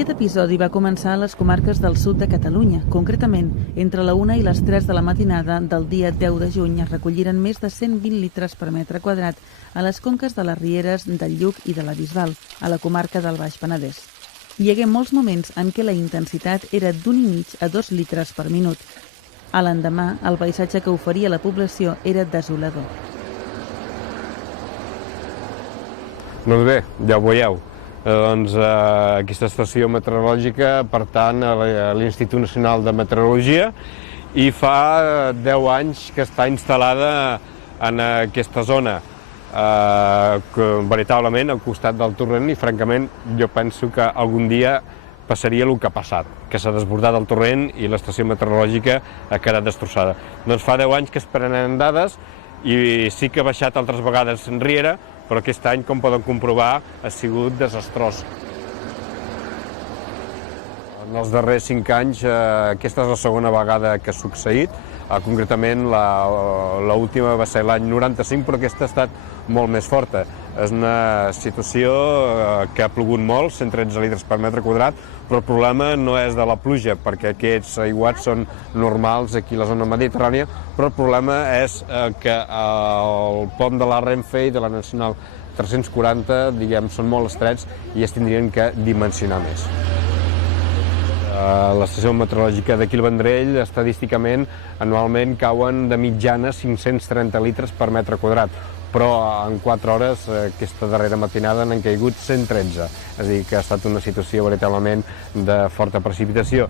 Aquest episodi va començar a les comarques del sud de Catalunya. Concretament, entre la 1 i les 3 de la matinada del dia 10 de juny es recolliren més de 120 litres per metre quadrat a les conques de les rieres del Lluc i de la Bisbal, a la comarca del Baix Penedès. Hi hagué molts moments en què la intensitat era d'1,5 a 2 litres per minut. A l'endemà, el paisatge que oferia la població era desolador. Doncs bé, ja ho veieu. Aquesta estació meteorològica pertany a l'Institut Nacional de Meteorologia i fa 10 anys que està instal·lada en aquesta zona, veritablement al costat del torrent, i francament jo penso que algun dia passaria el que ha passat, que s'ha desbordat el torrent i l'estació meteorològica ha quedat destrossada. Doncs fa 10 anys que es prenen dades i sí que ha baixat altres vegades enrere, però aquest any, com poden comprovar, ha sigut desastrós. En els darrers 5 anys, aquesta és la segona vegada que ha succeït. Concretament, l'última va ser l'any 95, però aquesta ha estat molt més forta. És una situació que ha plogut molt, 113 litres per metre quadrat, però el problema no és de la pluja, perquè aquests aiguats són normals aquí a la zona mediterrània, però el problema és que el pont de la Renfe i de la Nacional 340, diguem, són molt estrets i es tindrien que dimensionar més. L'estació meteorològica d'aquí al Vendrell, estadísticament, anualment cauen de mitjana 530 litres per metre quadrat, però en 4 hores, aquesta darrera matinada, n'han caigut 113. És a dir, que ha estat una situació veritablement de forta precipitació.